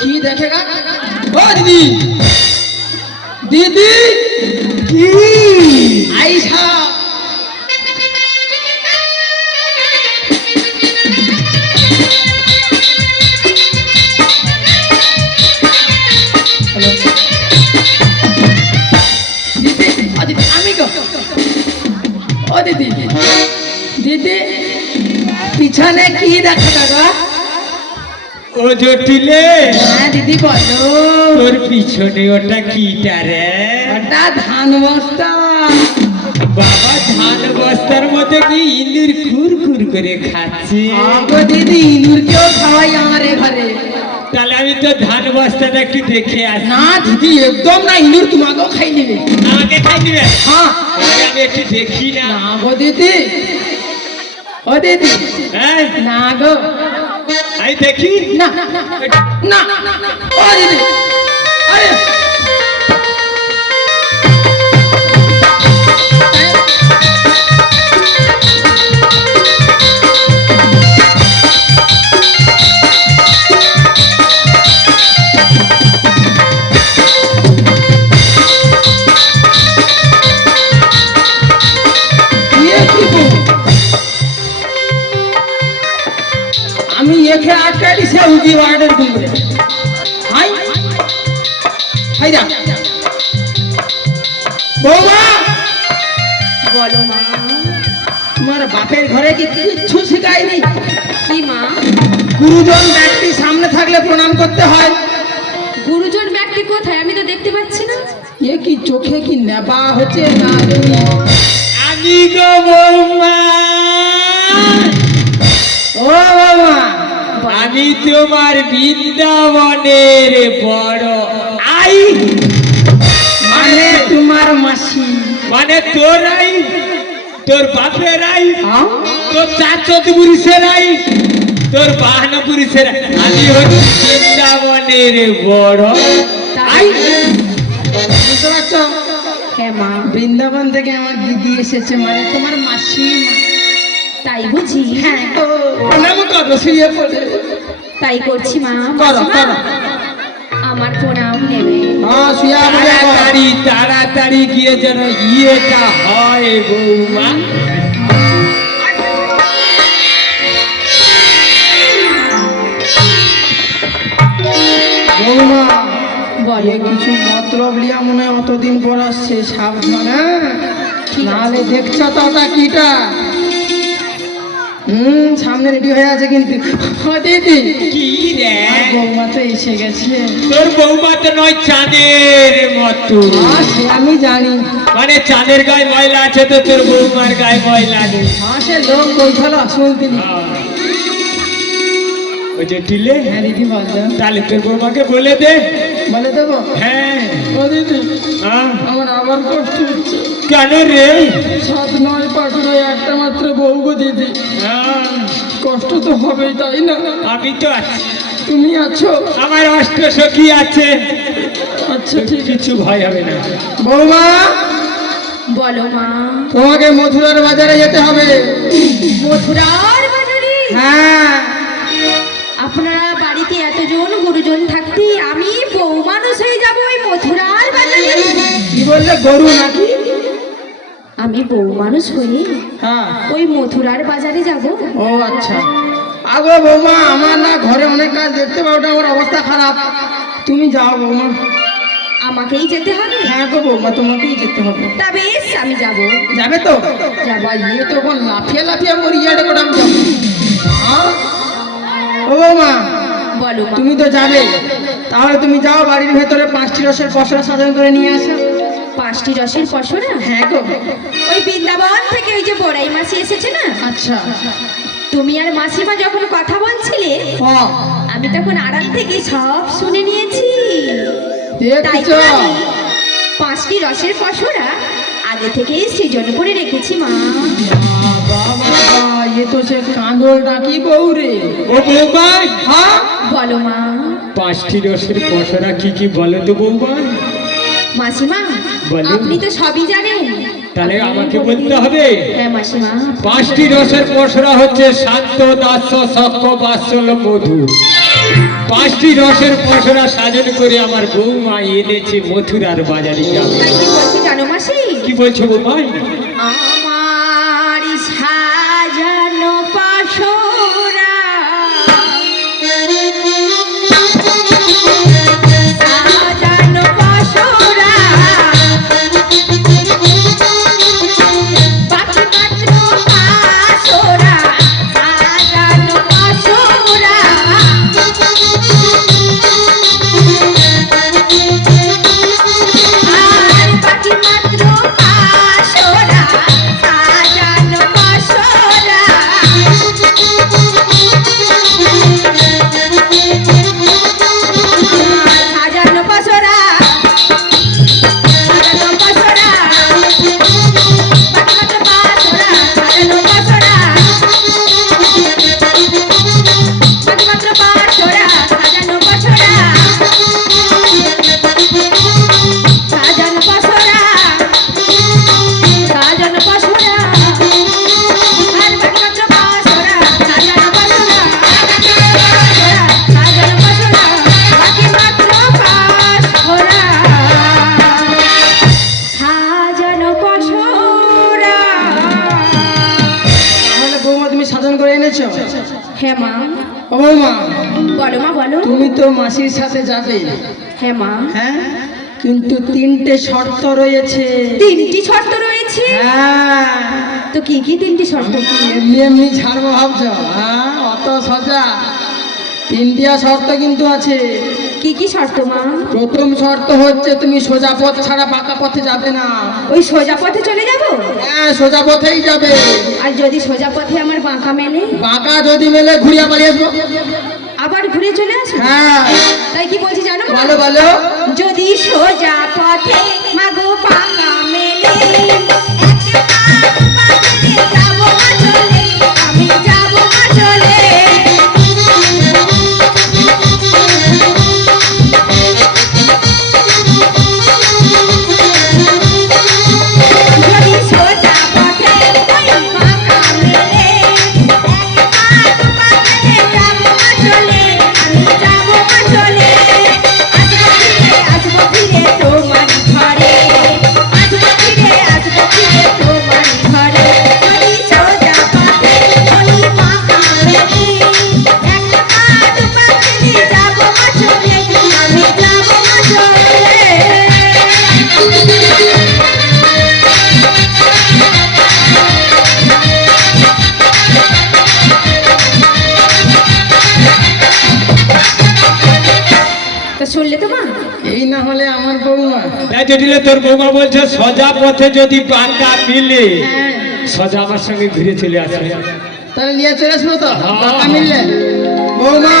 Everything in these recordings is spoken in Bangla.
কি দেখেগা? ও দিদি, দিদি কি আইসা? আমি গো ও দিদি, দিদি পিছনে কি দেখা দাদা? ও জটিলে, হ্যাঁ দিদি বলো। তোর পিছনে ওটা কিটা রে? ওটা ধান বস্তা। বাবা, ধান বস্তার মধ্যে কি ইঁদুর খুর খুর করে খাচ্ছে? গো দিদি, ইঁদুরকেও খাওয়াই আমার এ ঘরে। তাহলে আমি তো ধান বস্তাটা একটু দেখে আসি। না দিদি, একদম না, ইঁদুর তোমাকেও খাই নেবে। আমাকে খাই দিবে? হ্যাঁ। আমি একটু দেখি না। না গো দিদি, ও দিদি, হ্যাঁ, না গো, আমি দেখি না না ও দিদি, আরে আমি একে আটকা দিছে উদি ওয়ার্ডের দুলে। হাই হাই যা বৌমা, বলো মা। তোমার বাপের ঘরে কি কিচ্ছু শিখায়নি? কি মা? গুরুজন ব্যক্তি সামনে থাকলে প্রণাম করতে হয়। গুরুজন ব্যক্তি কোথায়? আমি তো দেখতে পাচ্ছি না। এ কি চোখে কি নেবা হচ্ছে না? আমি গো বৌমা, ও বাবা, আমি তোমার বৃন্দাবনের বড় আই, মানে তোমার মাসি? মানে তোর আই, তোর বাপের আই, হ্যাঁ? তোর চাচত পুরুষের আই, তোর বাহানা পুরুষের আই। আমি হচ্ছি বৃন্দাবনের বড় আই। বুঝতে পারছো? হ্যাঁ মা। বৃন্দাবন থেকে আমার দিদি এসেছে, মানে তোমার মাসি। তাই বুঝি? হ্যাঁ, তো প্রণাম করো, শুয়ে পড়ে। তাই করছি মা। করো করো। আমার প্রণাম নেবে। হ্যাঁ, শুয়ে পড়ে। তাড়াতাড়ি তাড়াতাড়ি গিয়ে যেন ইয়েটা হয় বৌমা। বৌমা, বলো মা। কিছু মতলব লিয়া মনে হয় অতদিন পর আসছে, সাবধানে। নাহলে দেখছো তো ওটা কিটা? সামনে রেডি হয়ে আছে কিন্তু। ও দিদি, কি রে? আর বৌমা তো এসে গেছে। তোর বৌমা তো নয় চাঁদের মতো। হ্যাঁ, সে আমি জানি। মানে চাঁদের গায়ে ময়লা আছে তো তোর বৌমার গায়ে ময়লা নেই। হ্যাঁ, সে লোক বলছিল শুনতি। ওই যে টিলে, হ্যাঁ দিদি বলছো। তাহলে তোর বৌমাকে বলে দে। বলে দেবো? হ্যাঁ। ও দিদি, হ্যাঁ? আমার আবার কষ্ট হচ্ছে। কেন রে? 7-9 পাটুরে একটা মাত্র বউ গো দিদি। হ্যাঁ, কষ্ট তো হবেই, তাই না? আমি তো আছি, তুমি আছো। আমার অষ্ট সখী আছে। আচ্ছা ঠিক আছে। কিছু ভয় হবে না। বৌমা, বলো মা। তোমাকে মথুরার বাজারে যেতে হবে। মথুরার বাজারে? হ্যাঁ। আপনারা বাড়িতে এতজন গুরুজন থাকতে আমি বউ মানুষ হয়ে যাবো ওই মথুরার বাজারে? কি বললে, গরু নাকি? আমি বউ মানুষ হয়ে হ্যাঁ। ওই মথুরার বাজারে যাব? ও আচ্ছা। আগো বৌমা, আমার না ঘরে অনেক কাজ দেখতে পাও, ওটা আমার অবস্থা খারাপ। তুমি যাও বৌমা। আমাকেই যেতে হবে? হ্যাঁ গো বৌমা, তোমাকেই যেতে হবে। তা বেশ, আমি যাব। যাবে তো? যাবো। ইয়ে তো এখন লাফিয়ে লাফিয়ে মরিয়াটা কোটাম যাবো। হ্যাঁ? ও বৌমা, বলো মা। তুমি তো যাবে, তাহলে তুমি যাও, বাড়ির ভেতরে 5টি রসের পসরা সাধন করে নিয়ে আসো। 5টি রসের পসরা? হ্যাঁ গো। ওই বৃন্দাবন থেকে ওই যে বড়াই মাসি এসেছে না, আচ্ছা। তুমি আর মাসিমা যখন কথা বলছিলে হ্যাঁ, আমি তখন আড়াল থেকে সব শুনে নিয়েছি। তাই দেখছো? তো আমি 5টি রসের পসরা আগে থেকেই সৃজন করে রেখেছি মা। বাবা বাবা, এ তো সে কাঁদল ডাকি বউ রে। ও বৌমা, হ্যাঁ, বলো মা। 5টি রসের পসরা কি কি বলো তো বৌমা? মাসিমা, বলো। আপনি তো সবই জানেন, তাহলে আপনি আমাকে বলে বলতে দিন। হবে। হ্যাঁ মাসিমা। 5টি রসের পসরা হচ্ছে শান্ত, দাস্য, সখ্য, বাৎসল্য, মধু। 5টি রসের পসরা সাজন করে আমার বৌমা এনেছে মথুরার বাজারে যাবে। তাই কি বলছি জানো মাসি? কি বলছো বৌমা? আমার সাজানো পাশরা সাজানো পাশরা পাখি পাত্র পাশরা সাজানো পাশরা আর পাখি মাত্র পাশরা সাজানো পাশরা সাজানো পাশরা সাজানো পাশরা পাখি মাত্র পাশরা সাজানো পাশরা পাখি মাত্র পাশরা সাজানো পাশরা সাজানো পাশরা সাজানো পাশরা আর পাখি মাত্র পাশরা সাজানো পাশরা সাজানো পাশরা পাখি মাত্র পাশরা সাজানো পাশরা। তাহলে বৌমা তুমি সাধন করে এনেছো? হ্যাঁ মা। ও বৌমা, বলো মা বলো। তুমি তো মাসির সাথে যাবে, হ্যাঁ মা। হ্যাঁ, কিন্তু 3টে শর্ত রয়েছে। 3টি শর্ত রয়েছে? হ্যাঁ। তো কি কি 3টি শর্ত? এমনি এমনি ছাড়বো ভাবছো? হ্যাঁ, অত সোজা। 3টা শর্ত কিন্তু আছে। কি কি শর্ত মা? প্রথম শর্ত হচ্ছে তুমি সোজা পথ ছাড়া বাঁকা পথে যাবে না। ওই সোজা পথে চলে যাব? হ্যাঁ, সোজা পথেই যাবে। আর যদি সোজা পথে আমার বাঁকা মেলে? বাঁকা যদি মেলে ঘুরিয়ে বাড়ি আসবো। আবার ঘুরে চলে আসবো? হ্যাঁ। তাই কি বলছি জানো মা? বলো বলো। যদি সোজা পথে মাগো বাঁকা মেলে যাবো মা চলে, আমি যাবো মা চলে। যদি সোজা পথে ওই বাঁকা মেলে যাবো মা চলে, আমি যাবো মা চলে। আসবো ফিরে তোমার ঘরে, আসবো ফিরে তোমার ঘরে। যদি সোজা পথে ওই বাঁকা মেলে যাবো মা চলে, আমি যাবো মা চলে। তা শুনলে তো মা? এই না হলে আমার বৌমা। তাই জটিলে তোর বৌমা বলছে সোজা পথে যদি বাঁকা মিলে হ্যাঁ। সোজা আমার সঙ্গে ঘুরে চলে আসবে। তাহলে নিয়ে চলে আসবো তো হ্যাঁ। বাঁকা মিললে। বৌমা,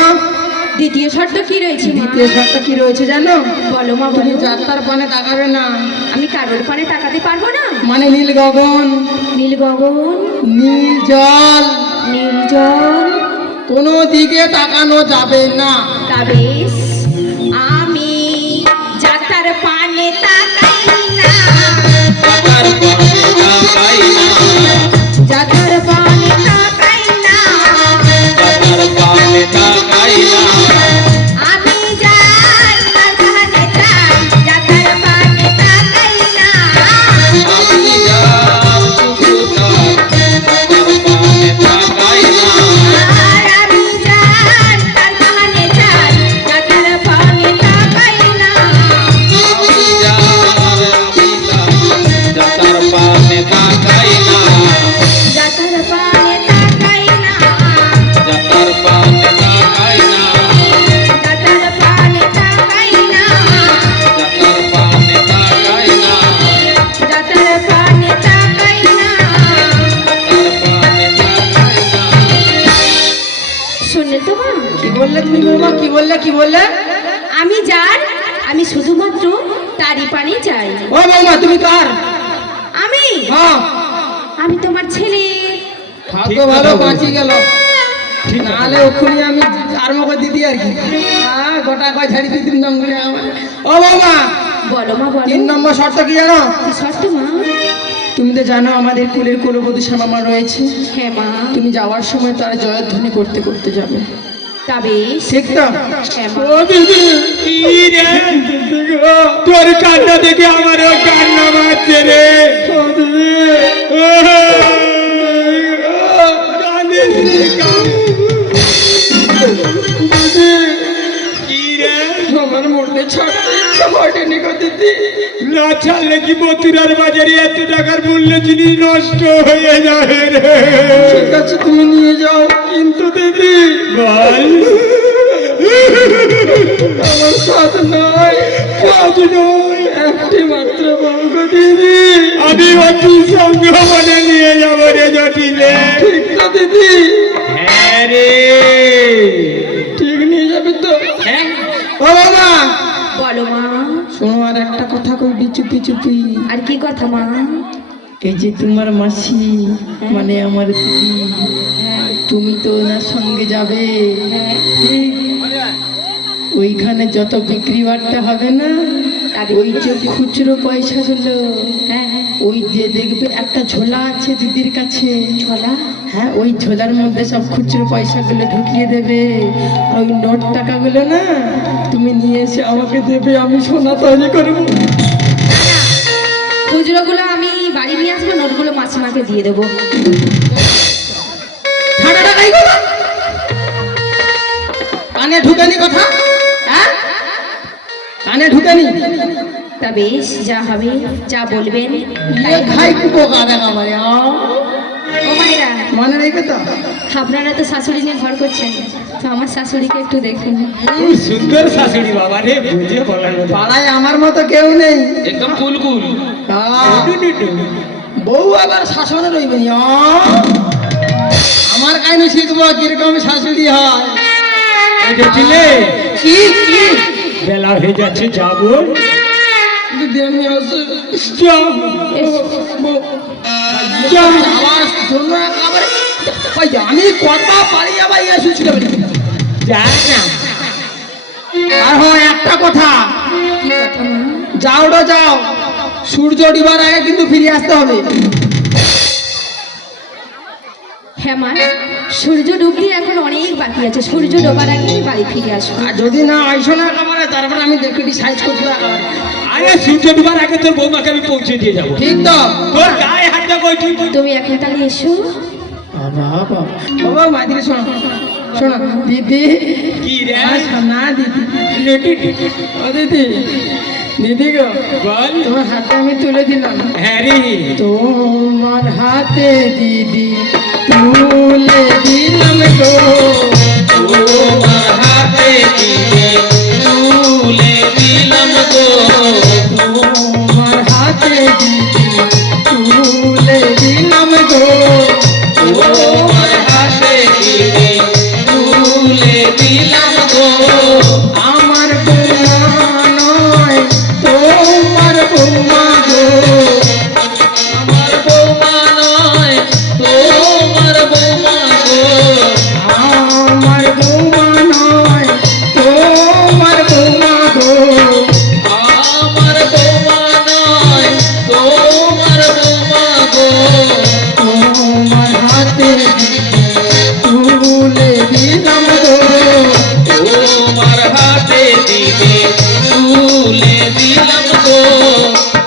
দ্বিতীয় শর্ত কি রয়েছে মা? দ্বিতীয় শর্ত কি রয়েছে জানো? বলো মা তুমি বলো। যাত্রার পানে তাকাবে না। আমি কারোর পানে তাকাতে পারবো না? মানে নীল গগন, নীল গগন, নীল জল, নীল জল, কোনো দিকে তাকানো যাবে না। তা বেশ। আমি যাত্রার পানে তাকাই না, যাত্রার পানে তাকাই না। আমি যাত্রার পানে চাই, যাত্রার পানে তাকাই না। আর আমি যাত্রার পানে চাই, যাত্রার পানে তাকাই না। যাত্রার পানে তাকাই না, যাত্রার পানে তাকাই না। যাত্রার পানে তাকাই না। শুনলে তো মা? কি বললে তুমি বৌমা? কি বললে? কি বললে? আমি যার, আমি শুধুমাত্র তারই পানে চাই। ও বৌমা, তুমি কার? আমি হ্যাঁ, আমি তোমার ছেলে। ভাগ্য ভালো বাঁচি গেল, নাহলে ওখানে আমি আরম্ভ দিদি আর কি। হ্যাঁ, গোটা কয় ঝাড়ি দিদি নাম করে আমার। ও বৌমা, বলো মা বলো। 3 নম্বর শর্ত কি জানো? কি শর্ত মা? তুমি তো জানো আমাদের কুলের কুলবধূ শ্যামামা রয়েছে। হ্যাঁ মা। তুমি যাওয়ার সময় তার জয়ধ্বনি করতে করতে যাবে। তা বেশ ঠিক তো? হ্যাঁ মা। ও দিদি কি রে তোর কান্না দেখে আমারও কান্না মারছে রে ও দিদি কাঁদিস রে, কি রে আমার মনে ছাড়তে ইচ্ছা হয়নি গো দিদি। না ছাড়লে কি মথুরার বাজারে এত টাকার মূল্য জিনিস নষ্ট হয়ে যাবে রে ঠিক আছে তুমি নিয়ে যাও, কিন্তু দিদি বল আমার সাথ নাই, কাজ নয় একটি মাত্র বউ গো দিদি। আমি অতি সঙ্গে মনে নিয়ে যাবো রে জটিলে ঠিক তো দিদি? হ্যাঁ রে ঠিক নিয়ে যাবে তো? হ্যাঁ ও বাবা বলো মা। শোনো, আর একটা কথা কইবি চুপি চুপি। আর কি কথা মা? এই যে তোমার মাসি মানে আমার দিদি, তুমি তো ওনার সঙ্গে যাবে, ঠিক? ওইখানে যত বিক্রি বাট্টা হবে না, ওই যে খুচরো পয়সাগুলো, ওই যে দেখবে একটা ঝোলা আছে দিদির কাছে, ছোলা? হ্যাঁ ওই ঝোলার মধ্যে সব খুচরো পয়সাগুলো ঢুকিয়ে দেবে। আর ওই নোট টাকাগুলো না তুমি নিয়ে এসে আমাকে দেবে, আমি সোনা তৈরি করবো। খুচরোগুলো আমি বাড়ি নিয়ে আসবো, নোটগুলো মাসিমাকে দিয়ে দেবো। ঠান্ডা টাকাই গো, কানে ঢুকানি কথা, হ্যাঁ কানে ঢুকানি। তা বেশ, যা হবে যা বলবেন তাই হবে। খাই কুপো গাদা কামারে ও মায়েরা, মানে রেখে তো। আপনারা তো শাশুড়ি নিয়ে ঘর করছেন, তো আমার শাশুড়িকে একটু দেখুন। খুব সুন্দর শাশুড়ি বাবা রে বুঝে বলার মতো। পাড়ায় আমার মতো কেউ নেই, একদম কুলকুল বউ আবার শাসনে রইবে নি। আমার কাহিনী শিখবো কিরকম শাশুড়ি হয়। জটিলে কি কি বেলা হয়ে যাচ্ছে যাবো দিদি আমি আসি। আবার শোনো আবার, ওই আমি কথা পারি আবার ইয়ে ছিল। যা না আর হয় একটা কথা, কি কথা মা? যাও রে যাও, সূর্য ডিবার আগে কিন্তু ফিরে আসতে হবে। হ্যাঁ মা, সূর্য ডুবতে এখন অনেক বাকি আছে, সূর্য ডোবার আগে বাড়ি ফিরে আসবো। আর যদি না আইসো না একেবারে, তারপরে আমি দেখে সাইজ করতে একেবারে। আরে সূর্য ডুবার আগে তোর বৌমাকে আমি পৌঁছে দিয়ে যাবো ঠিক তো? তোর গায়ে হাত দেবো তুমি এখন তাহলে এসো। বাবা বাবা মাদিকে শোনো শোনো দিদি, কি রে না দিদি, ও দিদি, দিদি গো বল তোমার হাতে আমি তুলে দিলাম। হ্যাঁ রে তোমার হাতে দিদি তুলে দিলাম গো, তোমার হাতে তুলে দিলাম গো তোমার হাতে দিদি তুলে দিলাম গো, তোমার হাতে তুলে দিলাম গো আমার বৌমা নয় তোমার বৌমা গো, আমার বৌমা নয় তোমার বৌমা গো আমার বৌমা নয় তোমার বৌমা গো, আমার বৌমা নয় তোমার বৌমা গো তোমার হাতে তুলে দিলাম গো, তোমার হাতে দিবে তুলে দিলাম গো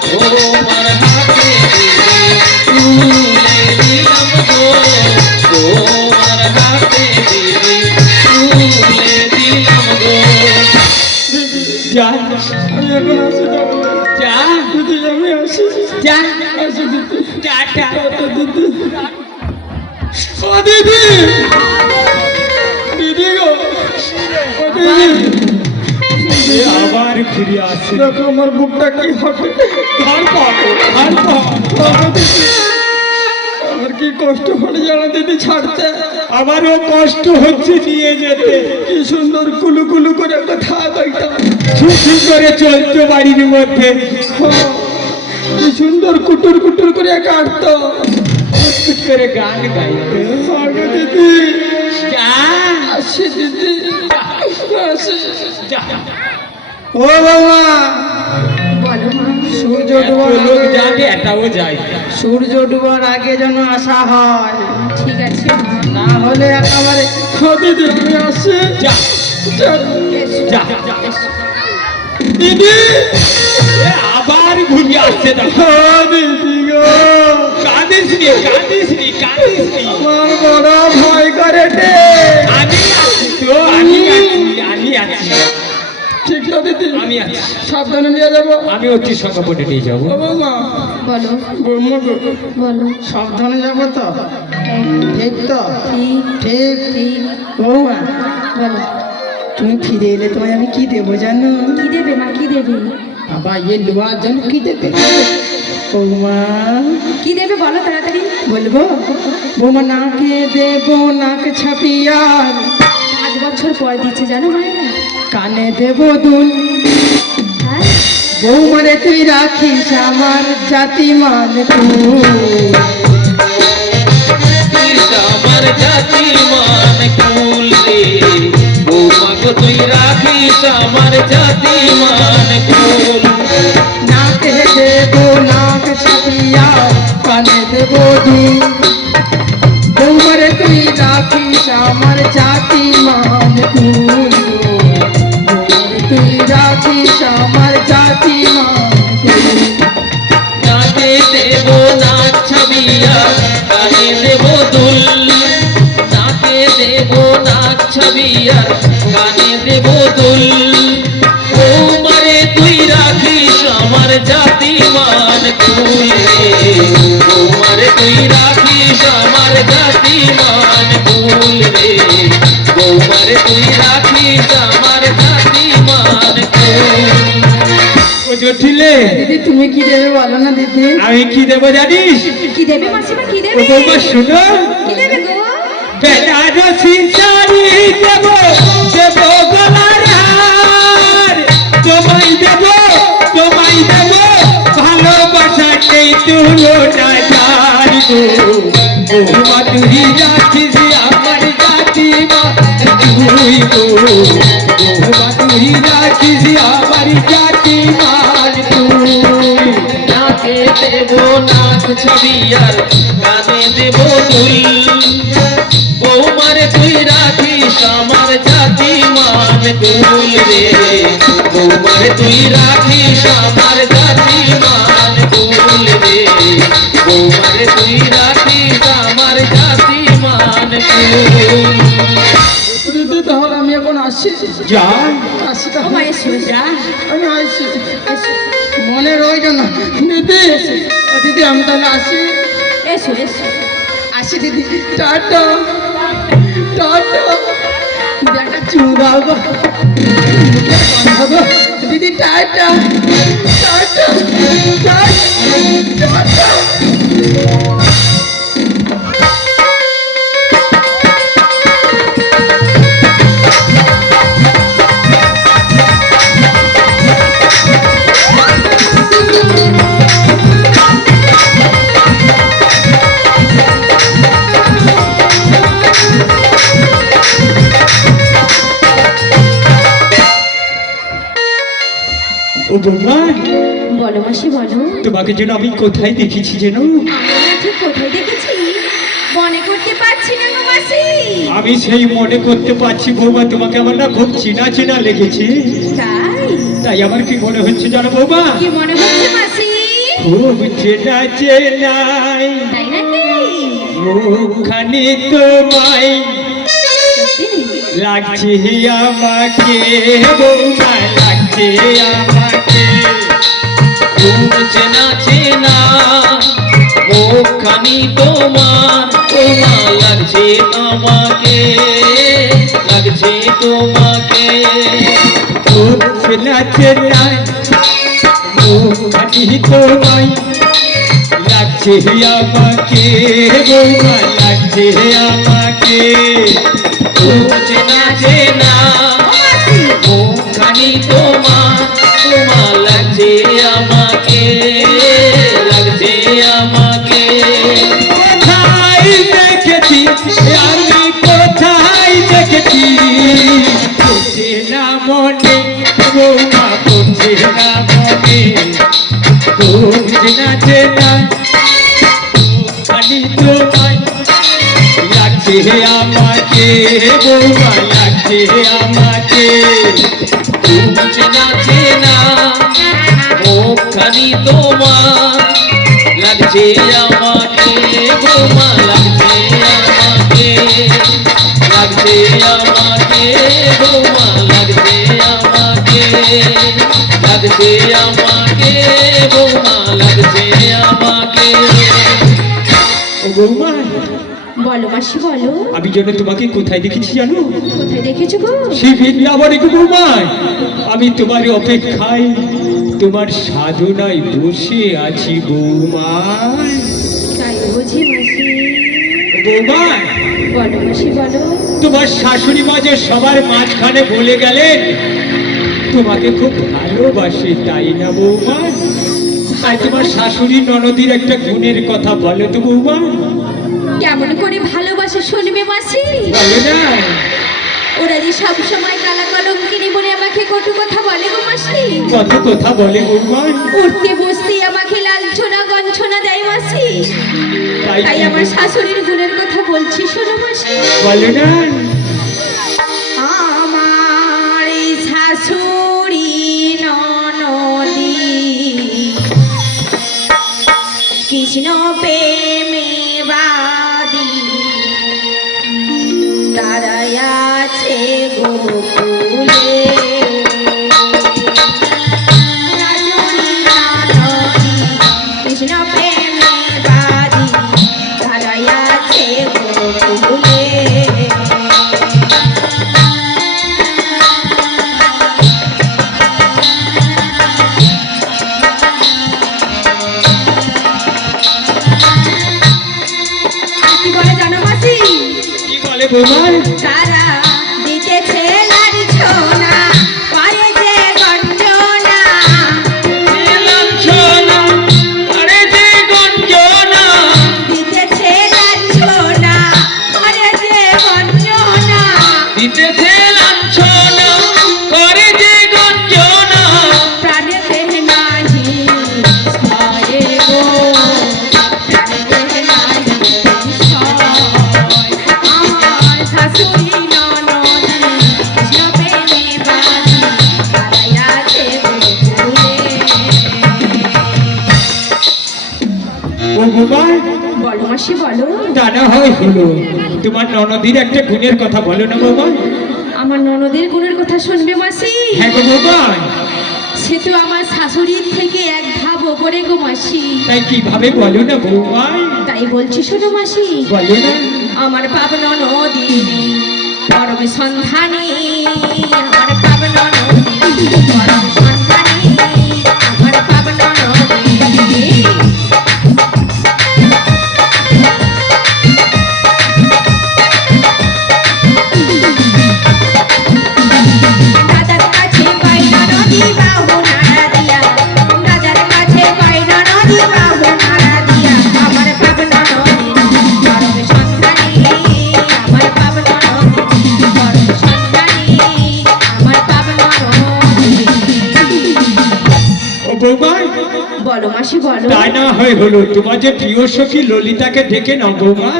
তোমার হাতে দিবে তুলে দিলাম গো তোমার হাতে দিবে তুলে দিলাম গো যা আমি এখন আসি যাবো যা দিদি, আমি আসি যা আসি দিদি, টাটা দিদি, ও দিদি, দিদি গো, ও দিদি, আবার ফিরে আসে দেখো আমার বুকটা কি হবে, তারপর আমার কি কষ্ট হলে জানো দিদি ছাড়তে, আমারও কষ্ট হচ্ছে নিয়ে যেতে কি সুন্দর কুলু কুলু করে কথা কইতাম, ছুটি করে চলতো বাড়ির মধ্যে কি সুন্দর কুটুর কুটুর করে কাটতো, ফুট করে গান গাইতো আগো দিদি, যা আসি দিদি, আসি। যা ও বাবা বলো মা। সূর্য এত ডোবার লোক আগে- জানে এটাও যায় সূর্য ডোবার আগে যেন আসা হয়, ঠিক আছে না হলে একেবারে দিদি আমি আসি। যা এসো। যা যা দিদি এ আবার ঘুরে আসছে দেখো দিদি গো, কাঁদিস নি কাঁদিস নি কাঁদিস নি আমার বড় ভয় করে রে। আমি আছি তো আমি আছি ঠিক তো দিদি, আমি আছি সাবধানে নিয়ে যাবো। আমি অতি সংকটে নিয়ে যাবো ও বৌমা, বলো বৌমা গো, বলো সাবধানে যাবো তো? হ্যাঁ, ঠিক তো? ঠিক ঠিক ঠিক বৌমা, বলো তুমি ফিরে এলে তোমায় আমি কি দেবো জানো? কি দেবে মা কি দেবে বাবা এ লোহার জন্য কি দেবে? বৌমা কি দেবে বলো তাড়াতাড়ি বলবো, বৌমা নাকে দেবো নাক ছাপিয়ার, 5 বছর পর দিচ্ছে জানো মায়েরা কানে দেবো দুল, হ্যাঁ বৌমারে তুই রাখিস আমার জাতি মান তুই। আমার জাতি মান কুল রে বৌমাকে তুই রাখিস আমার জাতি মান কুল নাকে দেবো নাক ছাপিয়ার, কানে দেবো দুল, বৌমারে তুই রাখিস আমার জাতি মান তুই। বৌমারে তুই রাখিস আমার জাতি মান তুই। নাকে দেব নাক ছবিয়া কানে দেব দুল নাকে দেব নাক ছবিয়া কানে দেব দুল বৌমারে তুই রাখিস আমার জাতি মান কুল রে বৌমারে তুই রাখিস আমার জাতি মান কুল রে বৌমারে তুই রাখিস আমার জাতি মান কুল ও জটিলে দিদি তুমি কি দেবে বলো না দিদি? আমি কি দেবো জানিস কি দেবে মাসিমা কি ও দেবে বৌমা শুনো কি দেবে গো বেনারসি শাড়ি দেব দেব গলার হার তোমায় দেব ভালোবাসা নেই তুলনা যার গো বৌমা তুই যাচ্ছিস আমার জাতি মা তুই গো বৌমা তুই যাচ্ছিস আমার জাতি মান তুই নাকে দেব নাক ছবিয়ার কানে দেব দুল বৌমারে তুই রাখিস আমার জাতি মান কুল রে বৌমারে তুই রাখিস আমার জাতি মান কুল রে বৌমারে তুই রাখিস আমার জাতি মান কুল দিদি তাহলে আমি এখন আসি। যা আসি ও তাহলে। মা এসো যা আমি আসি, এসো মনে রইল না দিদি। ও দিদি আমি তাহলে আসি। এসো এসো আসি দিদি, টাটা টাটা। দিদি একটা চুমু দাও গো, মুখে বন্ধ গো। দিদি টাটা টাটা টাটা। ও বৌমা বলো মাসি বলো তোমাকে যেন আমি কোথায় দেখেছি যেন আমরা ঠিক কোথায় দেখেছি মনে করতে পারছি না গো মাসি আমি সেই মনে করতে পারছি বৌমা তোমাকে আমার না খুব চেনা চেনা লেগেছে তাই তাই আমার কি মনে হচ্ছে জানো বৌমা কি মনে হচ্ছে মাসি খুব চেনা চেনাই তাই নাকি ওখানে তোমায় সত্যি লাগছে আমাকে বৌমা লাগছে আমাকে খুব চেনা চেনা ওখানে তোমার বৌমা লাগছে আমাকে লাগছে তোমাকে খুব চেনা চেনাই ওখানে তোমায় লাগছে আমাকে বৌমা লাগছে আমাকে চেনা চেনা ওখানে তোমার লাগছে আমাকে লাগছে আমাকে কোথায় দেখেছি আমি কোথায় দেখেছি পড়ছে না মনে বৌমা পড়ছে না মনে লাগছে আমাকে বৌমা লাগছে আমাকে তুমি চেনা চেনা মুখখানি তোমার লাগছে আমাকে বৌমা লাগছে আমাকে লাগছে আমাকে বৌমা লাগছে আমাকে লাগছে আমাকে বৌমা লাগছে আমাকে ও বৌমা বলো মাসি বলো, আমি যেন তোমাকে কোথায় দেখেছি জানো? কোথায় দেখেছো গো? সেই বৃন্দাবনে গো বৌমা, আমি তোমার অপেক্ষায় তোমার সাধনায় বসে আছি বৌমা। তাই বুঝি মাসি? বৌমা বলো মাসি বলো। তোমার শাশুড়ি মা যে সবার মাঝখানে বলে গেলেন তোমাকে খুব ভালোবাসে, তাই না বৌমা? তাই তোমার শাশুড়ি ননদির একটা গুণের কথা বলো তো বৌমা। কেমন করে ভালোবাসে শুনবে মাসি? বলো না। ওরা যে সব সময় কালা কলঙ্কিনী বলে আমাকে কটু কথা বলে গো মাসি। কত কথা বলে বৌমা। উঠতে বসতে আমাকে লাঞ্ছনা গঞ্ছনা দেয় মাসি। তাই তাই আমার শাশুড়ির গুণের কথা বলছি শোনো মাসি। বলো না। আমার এই শাশুড়ি ননদি কৃষ্ণ প্রেমে বাদী, তারাই আছে গোকুলে। শাশুড়ি ননদি কৃষ্ণ প্রেমে বাদী, তারাই আছে গোকুলে। কি বলে জানো মাসি? কি বলে বৌমা? তারা দিতেছে লাঞ্ছনা, করে যে গঞ্জনা। লাঞ্ছনা, আরে যে গঞ্জনা। দিতেছে লাঞ্ছনা, করে যে গঞ্জনা। দিতেছে লাঞ্ছনা, করে যে গঞ্জনা। প্রাণেতে নাহি সয় গো, প্রাণেতে নাহি সয়। আমার শাশুড়ি ননদি কৃষ্ণ প্রেমে বাদী, তারাই আছে গোকুলে। ও বৌমা, বলো মাসি বলো। তা না হয় হলো। তোমার ননদির একটা গুণের কথা বলো না বৌমা। আমার ননদের গুণের কথা শুনবে মাসি? হ্যাঁ গো বৌমা। সে তো আমার শাশুড়ির থেকে এক ধাপ ওপরে গো মাসি। তাই কিভাবে বলো না বৌমা। তাই বলছি শোনো মাসি। বলো না। আমার পাবন নদী পরম সন্ধানী, আমার পাবন নদী পরম সন্ধানী, আমার পাবন নদী। দাদার কাছে কয়না নদী বাহু নাড়া দিয়া, দাদার কাছে কয়না নদী বাহু নাড়া দিয়া, আমার পাবন নদী পরম সন্ধানী, আমার পাবন নদী পরম সন্ধানী, আমার পাবন নদী। ও বৌমা, বলো মাসি বলো। তা না হয় হলো। তোমার যে প্রিয় সখী ললিতাকে ডেকে নাও বৌমা।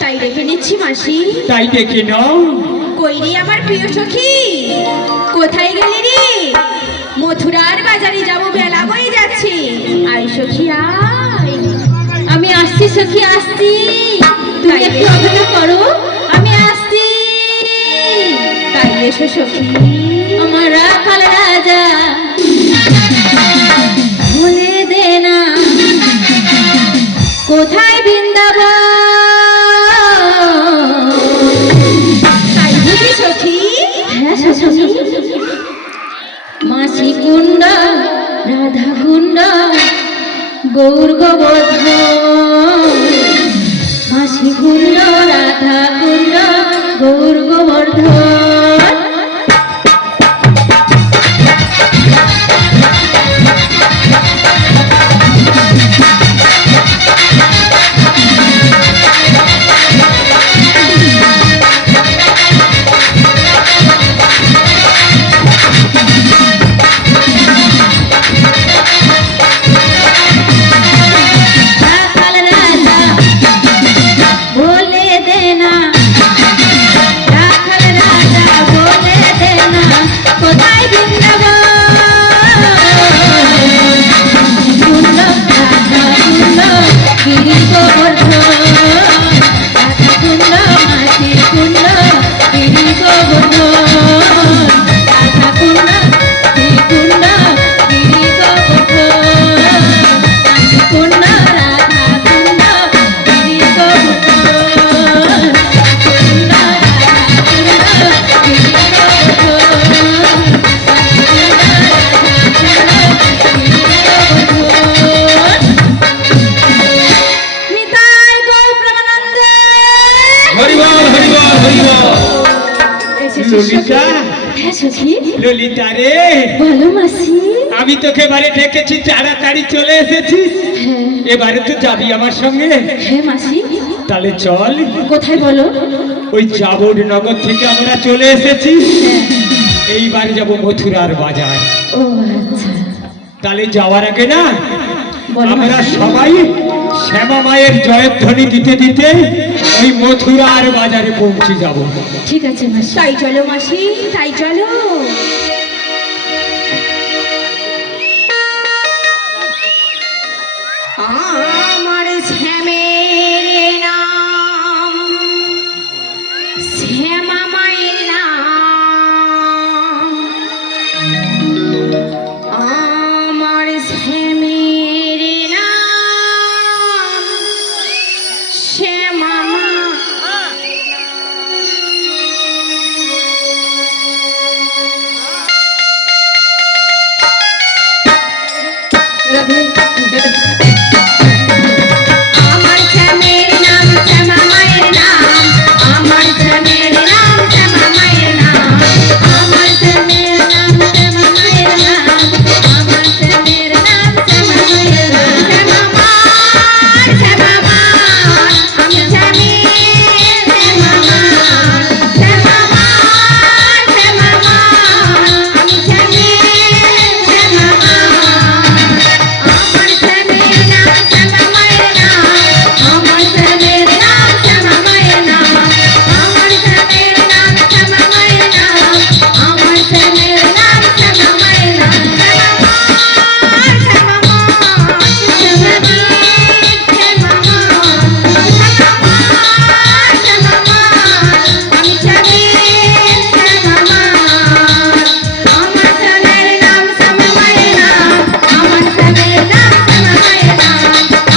তাই রেখে নিচ্ছি মাসি। তাই ডেকে নাও। কই রে আমার প্রিয় সখী, কোথায় গেলি রে? মথুরার বাজারে যাব, বেলা বয়ে যাচ্ছে। আয় সখী আয়। আমি আসছি সখী আসছি, তুমি একটু অপেক্ষা করো, আমি আসছি। তাই এসো সখী। আমার রাখাল রাজা ভুলে দে না, কোথায় বৃন্দাবন। তাই বুঝি সখী? হ্যাঁ সখী। মাসি কুণ্ড রাধা কুণ্ড গৌর গোবর্ধন, মাসি কুণ্ড রাধা কুণ্ড গৌর গোবর্ধন। রাখাল রাজা বলে দে না, ললিতা, হ্যাঁ সখী, ললিতা রে, বলো মাসি। আমি তোকে এবারে ডেকেছি, তাড়াতাড়ি চলে এসেছিস। হ্যাঁ এবারে তো যাবি আমার সঙ্গে, হ্যাঁ মাসি, তাহলে চল। কোথায় বলো? ওই জাবর নগর থেকে আমরা চলে এসেছি, এইবার যাব মথুরার বাজার। ও আচ্ছা, তাহলে যাওয়ার আগে না বলো আমরা মাসি। সবাই শ্যামা মায়ের জয়ধ্বনি দিতে দিতে ওই মথুরার বাজারে পৌঁছে যাব। ঠিক আছে মাসি। তাই চলো মাসি, তাই চলো। আমার শ্যামের নাম, শ্যামা মায়ের নাম, আমার শ্যামের নাম, শ্যামা মা। আমার শ্যামের নাম, শ্যামা মায়ের নাম, আমার শ্যামের নাম, শ্যামা মায়ের নাম, আমার শ্যামের নাম, শ্যামা মায়ের নাম, আমার শ্যামের নাম, শ্যামা মায়ের নাম। শ্যামা মার, শ্যামা মার, আমি শ্যামের শ্যামা মার, শ্যামা মার, শ্যামা মার, আমি শ্যামের শ্যামা মার। আমার শ্যামের নাম, শ্যামা মায়ের নাম, আমার শ্যামের নাম, শ্যামা মায়ের নাম, আমার শ্যামের নাম, শ্যামা মায়ের নাম, আমার শ্যামের নাম, শ্যামা মায়ের নাম। শ্যামা মার, শ্যামা মার, শ্যামা মার, শ্যামা মার, আমি শ্যামের শ্যামা মার। আমার শ্যামের নাম, শ্যামা মায়ের নাম, আমার শ্যামের নাম, শ্যামা মায়ের নাম,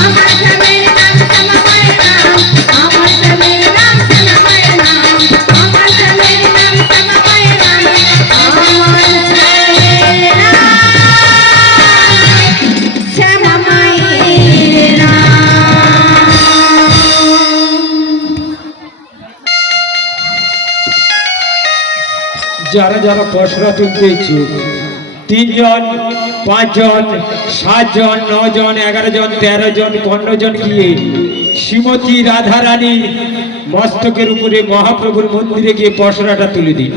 আমার শ্যামের নাম, শ্যামা মায়ের নাম, আমার শ্যামের নাম, শ্যামা মায়ের নাম, আমার শ্যামের নাম, শ্যামা মায়ের নাম, আমার শ্যামের নাম, শ্যামা মায়ের নাম। যারা যারা পশরা তুলতে ইচ্ছুক, 3 জন, 5 জন, 7 জন, 9 জন, 11 জন, 13 জন, 15 জন গিয়ে শ্রীমতী রাধারানীর মস্তকের উপরে মহাপ্রভুর মন্দিরে গিয়ে পশরাটা তুলে দিন।